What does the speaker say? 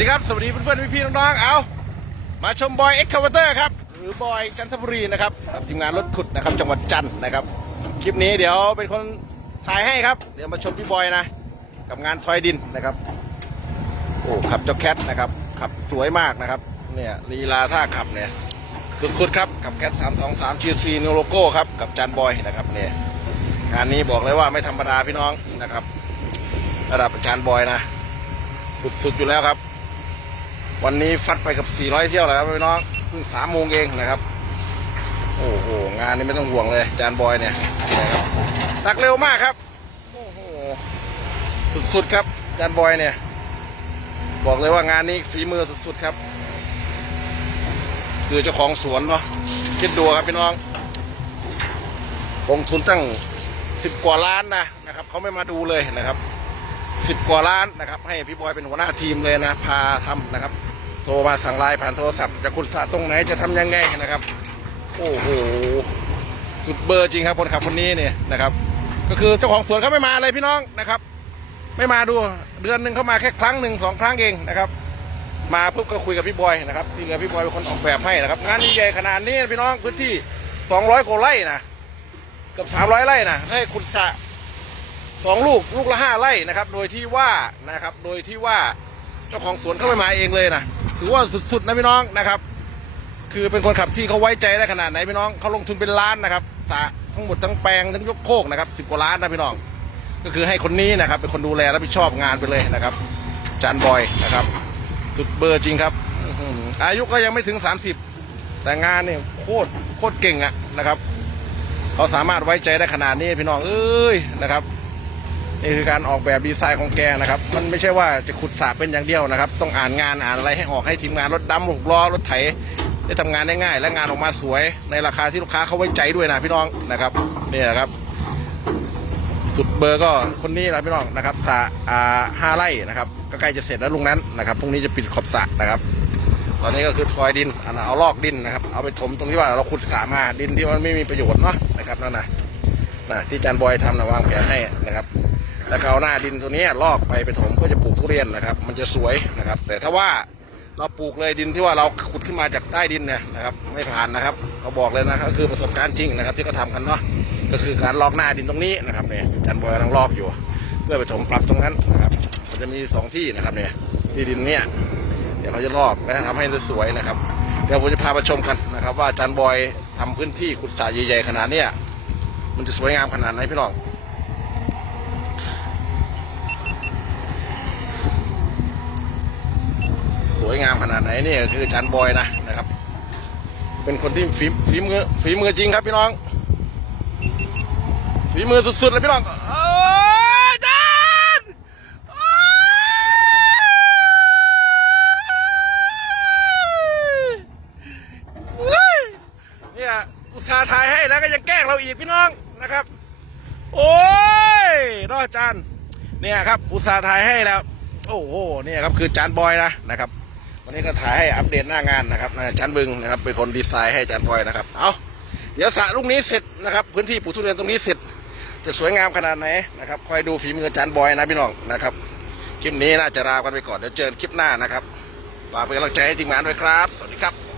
ดีครับ สวัสดีเพื่อนๆพี่ๆน้องๆ เอามาชมบอยเอ็กคาเวเตอร์ครับ หรือบอยจันทบุรีนะครับกับทีมงานรถขุดนะครับ จังหวัดจันทร์นะครับ คลิปนี้เดี๋ยวเป็นคนถ่ายให้ครับ เดี๋ยวมาชมพี่บอยนะ กับงานทอยดินนะครับ โอ้ขับเจ้าแคทนะครับขับสวยมากนะครับ เนี่ยลีลาท่าขับเนี่ยสุดๆครับกับแคท323 GC n e w Logo ครับกับจานบอยนะครับเนี่ยงานนี้บอกเลยว่าไม่ธรรมดาพี่น้องนะครับ ระดับอาจารย์บอยนะ สุดๆอยู่แล้วครับ วันนี้ฟัดไปกับ 400 เที่ยวแล้วครับพี่น้องเพิ่งสามโมงเองนะครับ โอ้โห งานนี้ไม่ต้องห่วงเลยจารย์บอยเนี่ยนะครับตักเร็วมากครับ โอ้โห สุดๆครับจารย์บอยเนี่ย บอกเลยว่างานนี้ฝีมือสุดๆครับ คือเจ้าของสวนเนาะคิดดูครับพี่น้องลงทุนตั้งสิบกว่าล้านนะนะครับเขาไม่มาดูเลยนะครับสิบกว่าล้านนะครับ ให้พี่บอยเป็นหัวหน้าทีมเลยนะ พาทำนะครับ โทรมาสั่งไลน์ผ่านโทรศัพท์จะคุณสะตรงไหนจะทำยังไงนะครับ โอ้โหสุดเบอร์จริงครับคนขับคนนี้เนี่ยนะครับ ก็คือเจ้าของสวนเขาไม่มาเลยพี่น้องนะครับ ไม่มาดูเดือนหนึ่งเขามาแค่ครั้งหนึ่งสองครั้งเองนะครับ มาปุ๊บก็คุยกับพี่บอยนะครับ ที่เหลือพี่บอยเป็นคนออกแบบให้นะครับ งานใหญ่ขนาดนี้พี่น้องพื้นที่200กว่าไร่นะเกือบ300ไร่นะให้ขุดสะสองลูกลูกละห้าไร่นะครับ โดยที่ว่านะครับ โดยที่ว่าเจ้าของสวนเขาไม่มาเองเลยนะ ถือว่าสุดๆนะพี่น้องนะครับ คือเป็นคนขับที่เขาไว้ใจได้ขนาดไหนพี่น้องเขาลงทุนเป็นล้านนะครับสะทั้งหมดทั้งแปลงทั้งยกโคกนะครับสิบกว่าล้านนะพี่น้อง ก็คือให้คนนี้นะครับ เป็นคนดูแลรับผิดชอบงานไปเลยนะครับ จานบอยนะครับ สุดเบอร์จริงครับอื้อหืออายุก็ยังไม่ถึง 30 แต่งานเนี่ยโคตรโคตรเก่งอะนะครับเขาสามารถไว้ใจได้ขนาดนี้พี่น้องเอ้ยนะครับ นี่คือการออกแบบดีไซน์ของแกนะครับ มันไม่ใช่ว่าจะขุดสระเป็นอย่างเดียวนะครับ ต้องอ่านงานอ่านอะไรให้ออกให้ทีมงานรถดำหกล้อรถไถได้ทำงานได้ง่าย และงานออกมาสวย ในราคาที่ลูกค้าเขาไว้ใจด้วยนะพี่น้องนะครับนี่แหละครับ สุดเบอร์ก็คนนี้นะพี่น้องนะครับสระอ่าห้าไร่นะครับก็ใกล้จะเสร็จแล้วลุงนั้นนะครับพรุ่งนี้จะปิดขอบสระนะครับตอนนี้ก็คือทอยดินอันนั้นเอาลอกดินนะครับ เอาไปถมตรงที่ว่าเราขุดสระมาดินที่มันไม่มีประโยชน์เนาะนะครับนั่นนะนะที่อาจารย์บอยทำนะวางแผนให้นะครับ แล้วก็เอาหน้าดินตัวนี้ลอกไปไปถมเพื่อจะปลูกทุเรียนนะครับ มันจะสวยนะครับ แต่ถ้าว่าเราปลูกเลยดินที่ว่าเราขุดขึ้นมาจากใต้ดินเนี่ยนะครับ ไม่ผ่านนะครับเขาบอกเลยนะก็คือประสบการณ์จริงนะครับ ที่เขาทากันเนาะก็คือการลอกหน้าดินตรงนี้นะครับเนี่ยจารย์บอยกำลังลอกอยู่ เพื่อไปถมปรับตรงนั้นนะครับ มันจะมีสองที่นะครับเนี่ยที่ดินเนี่ยเดี๋ยวเขาจะลอกและทำให้สวยนะครับเดี๋ยวผมจะพาไปชมกันนะครับ ว่าจารย์บอยทำพื้นที่ขุดสระใหญ่ๆขนาดเนี้ยมันจะสวยงามขนาดไหนพี่น้อง วยงามขนาดไหนนี่คือจารย์บอยนะนะครับ เป็นคนที่ฝีฝีมือฝีมือจริงครับพี่น้อง ฝีมือสุดๆเลยพี่น้องเอ้ยอาจารย์เฮ้ยเนี่ยอุตส่าห์ถ่ายให้แล้วก็ยังแกล้งเราอีกพี่น้องนะครับ โอ้ยรอดจานเนี่ยครับ อุตส่าห์ถ่ายให้แล้ว โอ้โหเนี่ยครับคือจานบอยนะนะครับ วันนี้ก็ถ่ายให้อัปเดตหน้างานนะครับนะจานบึงนะครับเป็นคนดีไซน์ให้จานบอยนะครับ เอาเดี๋ยวสระลูกนี้เสร็จนะครับ พื้นที่ปลูกทุเรียนตรงนี้เสร็จ จะสวยงามขนาดไหนนะครับคอยดูฝีมือจานบอยนะพี่น้องนะครับคลิปนี้น่าจะลากันไปก่อนเดี๋ยวเจอกันคลิปหน้านะครับฝากเป็นกำลังใจให้ทีมงานด้วยครับ สวัสดีครับ